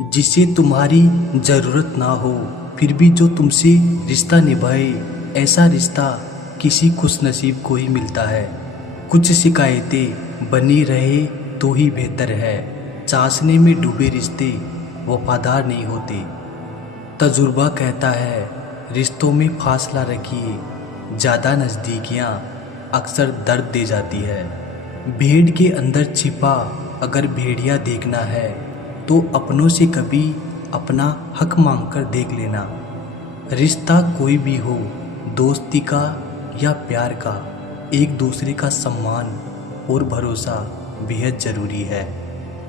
जिसे तुम्हारी जरूरत ना हो फिर भी जो तुमसे रिश्ता निभाए, ऐसा रिश्ता किसी खुशनसीब को ही मिलता है। कुछ शिकायतें बनी रहे तो ही बेहतर है। चाशनी में डूबे रिश्ते वफादार नहीं होते। तजुर्बा कहता है रिश्तों में फासला रखिए, ज़्यादा नज़दीकियाँ अक्सर दर्द दे जाती है। भेड़ के अंदर छिपा अगर भेड़िया देखना है तो अपनों से कभी अपना हक मांगकर देख लेना। रिश्ता कोई भी हो, दोस्ती का या प्यार का, एक दूसरे का सम्मान और भरोसा बेहद ज़रूरी है।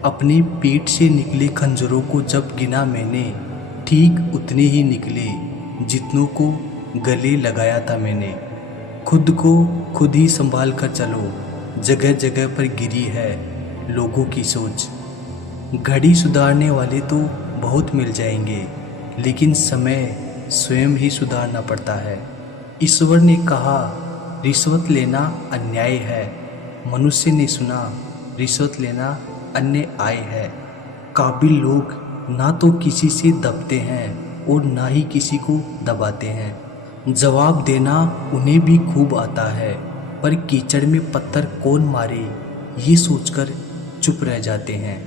अपनी पीठ से निकले खंजरों को जब गिना मैंने, ठीक उतने ही निकले जितनों को गले लगाया था मैंने। खुद को खुद ही संभाल कर चलो, जगह जगह पर गिरी है लोगों की सोच। घड़ी सुधारने वाले तो बहुत मिल जाएंगे, लेकिन समय स्वयं ही सुधारना पड़ता है। ईश्वर ने कहा रिश्वत लेना अन्याय है, मनुष्य ने सुना रिश्वत लेना अन्याय है। काबिल लोग ना तो किसी से दबते हैं और ना ही किसी को दबाते हैं। जवाब देना उन्हें भी खूब आता है, पर कीचड़ में पत्थर कौन मारे ये सोचकर चुप रह जाते हैं।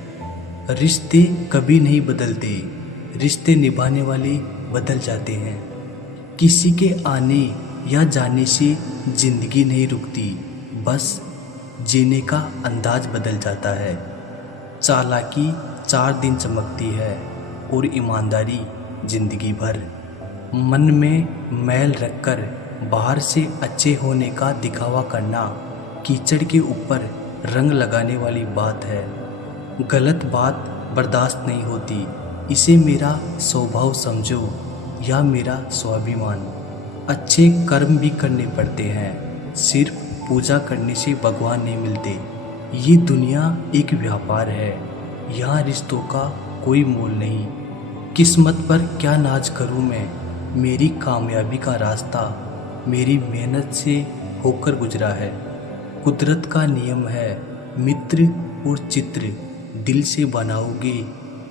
रिश्ते कभी नहीं बदलते, रिश्ते निभाने वाले बदल जाते हैं। किसी के आने या जाने से जिंदगी नहीं रुकती, बस जीने का अंदाज बदल जाता है। चालाकी 4 दिन चमकती है और ईमानदारी जिंदगी भर। मन में मैल रखकर बाहर से अच्छे होने का दिखावा करना कीचड़ के ऊपर रंग लगाने वाली बात है। गलत बात बर्दाश्त नहीं होती, इसे मेरा स्वभाव समझो या मेरा स्वाभिमान। अच्छे कर्म भी करने पड़ते हैं, सिर्फ पूजा करने से भगवान नहीं मिलते। ये दुनिया एक व्यापार है, यहाँ रिश्तों का कोई मोल नहीं। किस्मत पर क्या नाज करूँ मैं, मेरी कामयाबी का रास्ता मेरी मेहनत से होकर गुजरा है। कुदरत का नियम है, मित्र और चित्र दिल से बनाओगे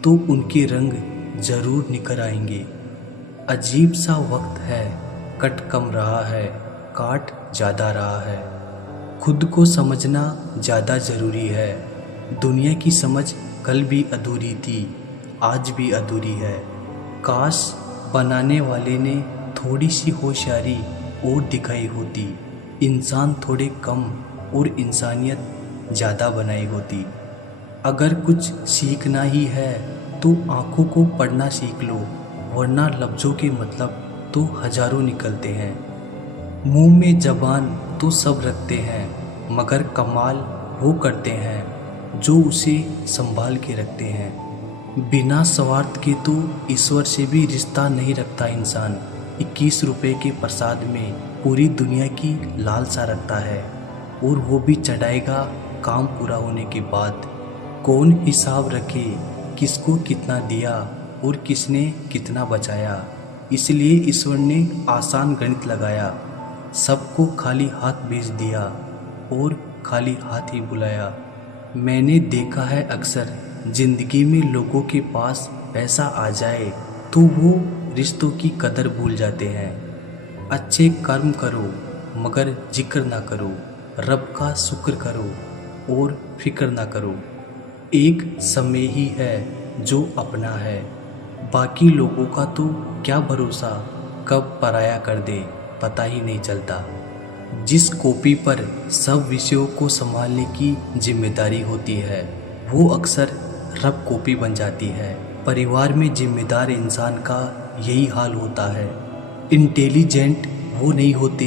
तो उनके रंग जरूर निखर आएंगे। अजीब सा वक्त है, कट कम रहा है, काट ज़्यादा रहा है। खुद को समझना ज़्यादा ज़रूरी है। दुनिया की समझ कल भी अधूरी थी, आज भी अधूरी है। काश बनाने वाले ने थोड़ी सी होशियारी और दिखाई होती, इंसान थोड़े कम और इंसानियत ज़्यादा बनाई होती। अगर कुछ सीखना ही है तो आँखों को पढ़ना सीख लो, वरना लफ्ज़ों के मतलब तो हजारों निकलते हैं। मुंह में ज़बान तो सब रखते हैं, मगर कमाल वो करते हैं जो उसे संभाल के रखते हैं। बिना स्वार्थ के तो ईश्वर से भी रिश्ता नहीं रखता इंसान। 21 रुपए के प्रसाद में पूरी दुनिया की लालसा रखता है, और वो भी चढ़ाएगा काम पूरा होने के बाद। कौन हिसाब रखे किसको कितना दिया और किसने कितना बचाया। इसलिए ईश्वर ने आसान गणित लगाया, सबको खाली हाथ भेज दिया और खाली हाथ ही बुलाया। मैंने देखा है अक्सर जिंदगी में लोगों के पास पैसा आ जाए तो वो रिश्तों की कदर भूल जाते हैं। अच्छे कर्म करो मगर जिक्र ना करो, रब का शुक्र करो और फिक्र ना करो। एक समय ही है जो अपना है, बाकी लोगों का तो क्या भरोसा, कब पराया कर दे पता ही नहीं चलता। जिस कॉपी पर सब विषयों को संभालने की जिम्मेदारी होती है वो अक्सर रब कॉपी बन जाती है। परिवार में जिम्मेदार इंसान का यही हाल होता है। इंटेलिजेंट वो नहीं होते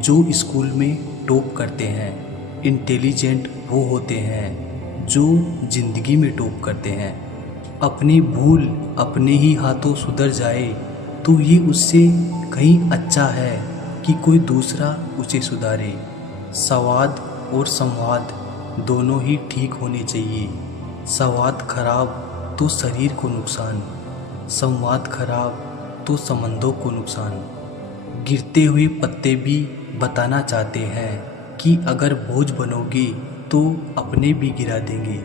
जो स्कूल में टॉप करते हैं, इंटेलिजेंट वो होते हैं जो जिंदगी में टॉप करते हैं। अपनी भूल अपने ही हाथों सुधर जाए तो ये उससे कहीं अच्छा है कि कोई दूसरा उसे सुधारे। संवाद और संवाद दोनों ही ठीक होने चाहिए। संवाद खराब तो शरीर को नुकसान, संवाद खराब तो संबंधों को नुकसान। गिरते हुए पत्ते भी बताना चाहते हैं कि अगर बोझ बनोगे तो अपने भी गिरा देंगे।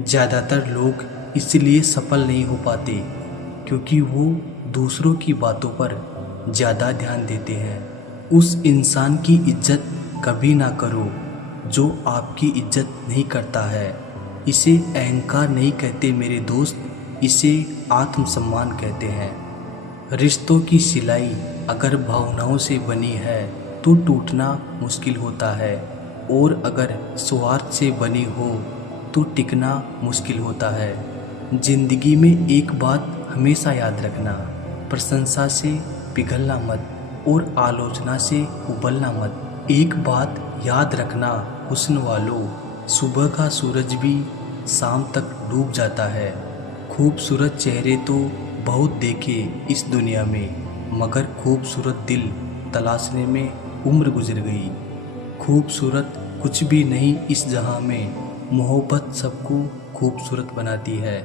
ज़्यादातर लोग इसलिए सफल नहीं हो पाते क्योंकि वो दूसरों की बातों पर ज़्यादा ध्यान देते हैं। उस इंसान की इज्जत कभी ना करो जो आपकी इज्जत नहीं करता है। इसे अहंकार नहीं कहते मेरे दोस्त, इसे आत्मसम्मान कहते हैं। रिश्तों की सिलाई अगर भावनाओं से बनी है तो टूटना मुश्किल होता है, और अगर स्वार्थ से बनी हो तो टिकना मुश्किल होता है। जिंदगी में एक बात हमेशा याद रखना, प्रशंसा से पिघलना मत और आलोचना से उबलना मत। एक बात याद रखना हुस्न वालों, सुबह का सूरज भी शाम तक डूब जाता है। खूबसूरत चेहरे तो बहुत देखे इस दुनिया में, मगर खूबसूरत दिल तलाशने में उम्र गुजर गई। खूबसूरत कुछ भी नहीं इस जहां में, मोहब्बत सबको खूबसूरत बनाती है।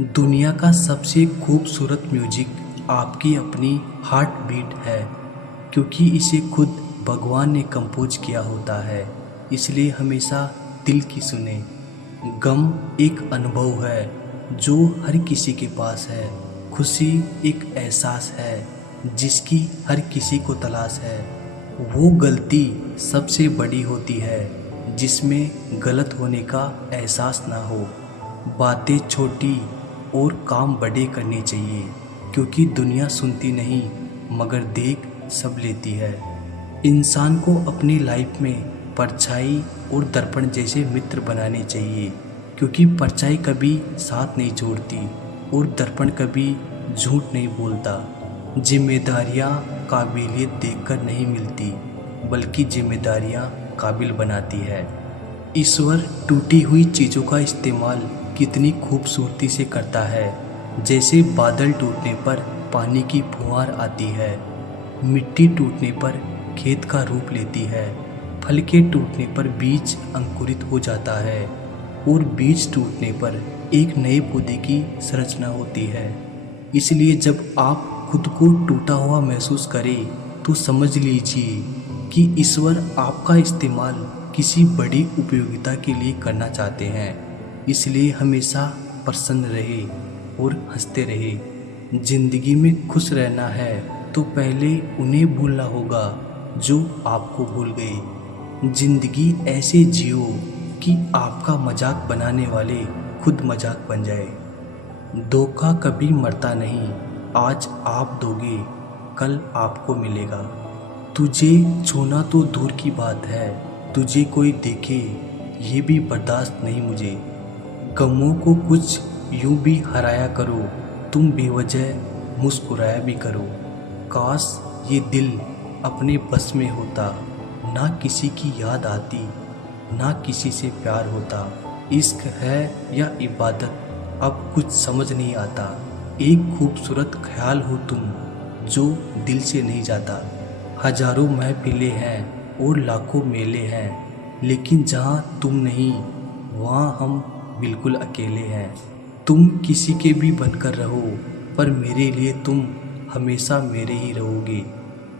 दुनिया का सबसे खूबसूरत म्यूजिक आपकी अपनी हार्ट बीट है, क्योंकि इसे खुद भगवान ने कंपोज किया होता है। इसलिए हमेशा दिल की सुने। गम एक अनुभव है जो हर किसी के पास है। खुशी एक एहसास है जिसकी हर किसी को तलाश है। वो गलती सबसे बड़ी होती है जिसमें गलत होने का एहसास ना हो। बातें छोटी और काम बड़े करने चाहिए, क्योंकि दुनिया सुनती नहीं मगर देख सब लेती है। इंसान को अपनी लाइफ में परछाई और दर्पण जैसे मित्र बनाने चाहिए, क्योंकि परछाई कभी साथ नहीं छोड़ती और दर्पण कभी झूठ नहीं बोलता। जिम्मेदारियाँ काबिलियत देखकर नहीं मिलती, बल्कि जिम्मेदारियाँ काबिल बनाती है। ईश्वर टूटी हुई चीज़ों का इस्तेमाल कितनी खूबसूरती से करता है। जैसे बादल टूटने पर पानी की फुहार आती है, मिट्टी टूटने पर खेत का रूप लेती है, फल के टूटने पर बीज अंकुरित हो जाता है और बीज टूटने पर एक नए पौधे की संरचना होती है। इसलिए जब आप खुद को टूटा हुआ महसूस करें तो समझ लीजिए कि ईश्वर आपका इस्तेमाल किसी बड़ी उपयोगिता के लिए करना चाहते हैं। इसलिए हमेशा प्रसन्न रहे और हंसते रहे। जिंदगी में खुश रहना है तो पहले उन्हें भूलना होगा जो आपको भूल गए। जिंदगी ऐसे जियो कि आपका मजाक बनाने वाले खुद मजाक बन जाए। धोखा कभी मरता नहीं, आज आप दोगे कल आपको मिलेगा। तुझे छूना तो दूर की बात है, तुझे कोई देखे ये भी बर्दाश्त नहीं मुझे। गमों को कुछ यूं भी हराया करो, तुम बेवजह मुस्कुराया भी करो। काश ये दिल अपने बस में होता, ना किसी की याद आती, ना किसी से प्यार होता। इश्क है या इबादत अब कुछ समझ नहीं आता। एक खूबसूरत ख्याल हो तुम जो दिल से नहीं जाता। हजारों महफिलें हैं और लाखों मेले हैं, लेकिन जहाँ तुम नहीं वहाँ हम बिल्कुल अकेले हैं। तुम किसी के भी बनकर रहो, पर मेरे लिए तुम हमेशा मेरे ही रहोगे।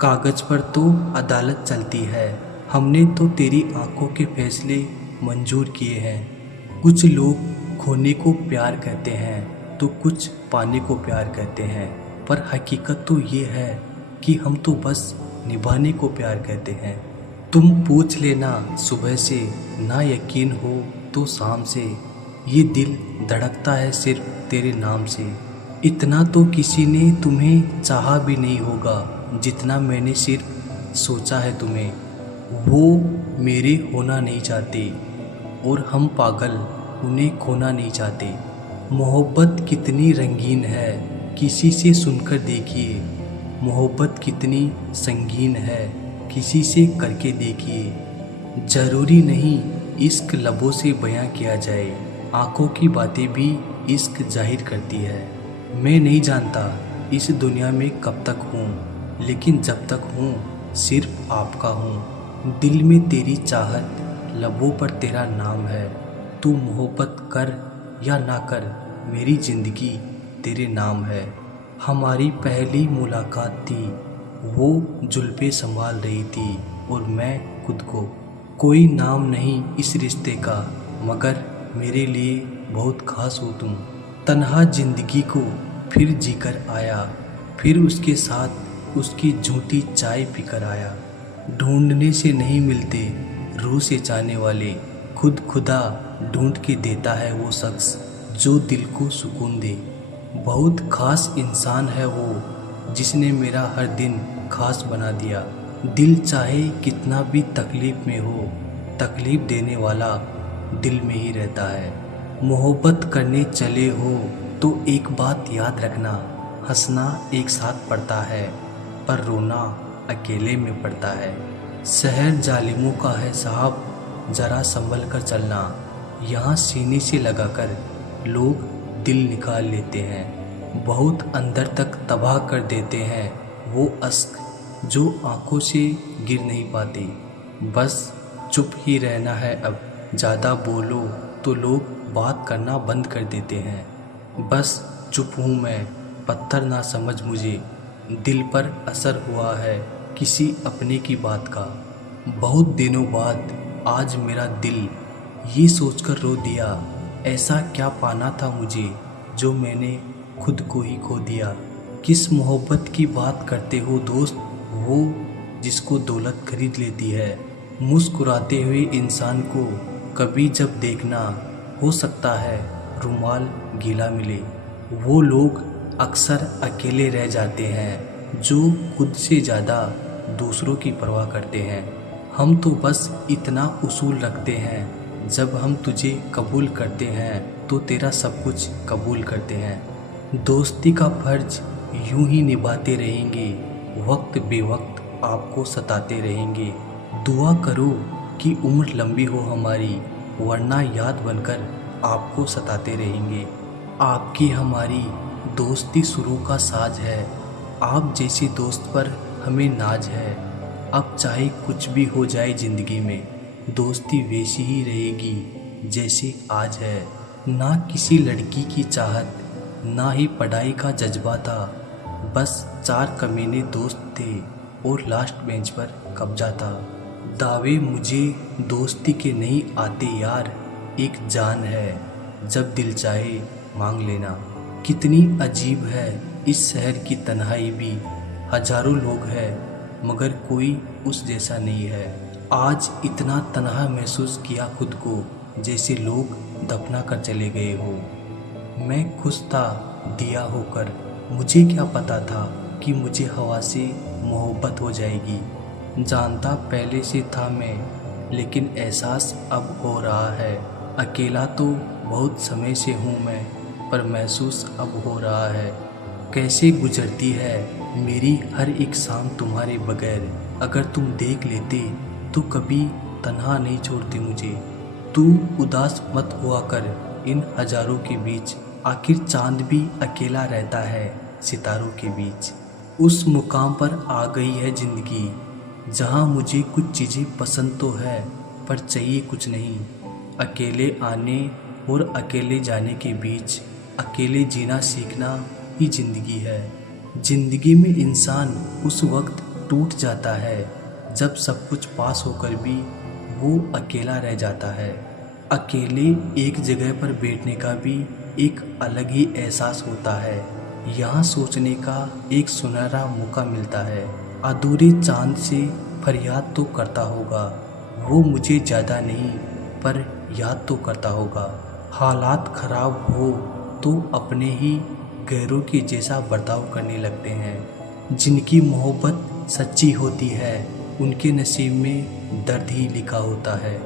कागज़ पर तो अदालत चलती है, हमने तो तेरी आंखों के फैसले मंजूर किए हैं। कुछ लोग खोने को प्यार कहते हैं तो कुछ पाने को प्यार कहते हैं, पर हकीकत तो ये है कि हम तो बस निभाने को प्यार कहते हैं। तुम पूछ लेना सुबह से, ना यकीन हो तो शाम से, ये दिल धड़कता है सिर्फ तेरे नाम से। इतना तो किसी ने तुम्हें चाहा भी नहीं होगा जितना मैंने सिर्फ सोचा है तुम्हें। वो मेरे होना नहीं चाहते और हम पागल उन्हें खोना नहीं चाहते। मोहब्बत कितनी रंगीन है किसी से सुनकर देखिए, मोहब्बत कितनी संगीन है किसी से करके देखिए। ज़रूरी नहीं इश्क लबों से बयां किया जाए, आंखों की बातें भी इश्क जाहिर करती है। मैं नहीं जानता इस दुनिया में कब तक हूँ, लेकिन जब तक हूँ सिर्फ आपका हूँ। दिल में तेरी चाहत, लबों पर तेरा नाम है। तू मोहब्बत कर या ना कर, मेरी ज़िंदगी तेरे नाम है। हमारी पहली मुलाकात थी, वो जुल्फ़ें संभाल रही थी और मैं खुद को। कोई नाम नहीं इस रिश्ते का, मगर मेरे लिए बहुत खास हो तुम। तन्हा जिंदगी को फिर जीकर आया, फिर उसके साथ उसकी झूठी चाय पीकर आया। ढूंढने से नहीं मिलते रूह से चाहने वाले, खुद खुदा ढूंढ के देता है वो शख्स जो दिल को सुकून दे। बहुत खास इंसान है वो जिसने मेरा हर दिन खास बना दिया। दिल चाहे कितना भी तकलीफ में हो, तकलीफ देने वाला दिल में ही रहता है। मोहब्बत करने चले हो तो एक बात याद रखना, हंसना एक साथ पड़ता है पर रोना अकेले में पड़ता है। शहर जालिमों का है साहब, जरा संभल कर चलना। यहाँ सीने से लगाकर लोग दिल निकाल लेते हैं, बहुत अंदर तक तबाह कर देते हैं वो अश्क जो आंखों से गिर नहीं पाते। बस चुप ही रहना है अब, ज़्यादा बोलो तो लोग बात करना बंद कर देते हैं। बस चुप हूँ मैं, पत्थर ना समझ मुझे, दिल पर असर हुआ है किसी अपने की बात का। बहुत दिनों बाद आज मेरा दिल ये सोचकर रो दिया, ऐसा क्या पाना था मुझे जो मैंने खुद को ही खो दिया। किस मोहब्बत की बात करते हो दोस्त, वो जिसको दौलत खरीद लेती है। मुस्कुराते हुए इंसान को कभी जब देखना, हो सकता है रुमाल गीला मिले। वो लोग अक्सर अकेले रह जाते हैं जो खुद से ज़्यादा दूसरों की परवाह करते हैं। हम तो बस इतना उसूल रखते हैं, जब हम तुझे कबूल करते हैं तो तेरा सब कुछ कबूल करते हैं। दोस्ती का फर्ज यूं ही निभाते रहेंगे, वक्त बेवक्त आपको सताते रहेंगे। दुआ करो कि उम्र लंबी हो हमारी, वरना याद बनकर आपको सताते रहेंगे। आपकी हमारी दोस्ती शुरू का साज है, आप जैसे दोस्त पर हमें नाज है। अब चाहे कुछ भी हो जाए ज़िंदगी में, दोस्ती वैसी ही रहेगी जैसे आज है। ना किसी लड़की की चाहत, ना ही पढ़ाई का जज्बा था, बस 4 कमीने दोस्त थे और लास्ट बेंच पर कब्जा था। दावे मुझे दोस्ती के नहीं आते यार, एक जान है जब दिल चाहे मांग लेना। कितनी अजीब है इस शहर की तन्हाई भी, हजारों लोग हैं मगर कोई उस जैसा नहीं है। आज इतना तन्हा महसूस किया खुद को, जैसे लोग दफना कर चले गए हो। मैं खुश था दिया होकर, मुझे क्या पता था कि मुझे हवा से मोहब्बत हो जाएगी। जानता पहले से था मैं, लेकिन एहसास अब हो रहा है। अकेला तो बहुत समय से हूँ मैं, पर महसूस अब हो रहा है। कैसे गुजरती है मेरी हर एक शाम तुम्हारे बगैर, अगर तुम देख लेते तो कभी तन्हा नहीं छोड़ती मुझे। तू उदास मत हुआ कर इन हजारों के बीच, आखिर चांद भी अकेला रहता है सितारों के बीच। उस मुकाम पर आ गई है ज़िंदगी जहाँ मुझे कुछ चीज़ें पसंद तो है पर चाहिए कुछ नहीं। अकेले आने और अकेले जाने के बीच अकेले जीना सीखना ही ज़िंदगी है। ज़िंदगी में इंसान उस वक्त टूट जाता है जब सब कुछ पास होकर भी वो अकेला रह जाता है। अकेले एक जगह पर बैठने का भी एक अलग ही एहसास होता है। यहाँ सोचने का एक सुनहरा मौका मिलता है। अधूरे चांद से फरियाद तो करता होगा वो, मुझे ज़्यादा नहीं पर याद तो करता होगा। हालात ख़राब हो तो अपने ही गैरों के जैसा बर्ताव करने लगते हैं। जिनकी मोहब्बत सच्ची होती है उनके नसीब में दर्द ही लिखा होता है।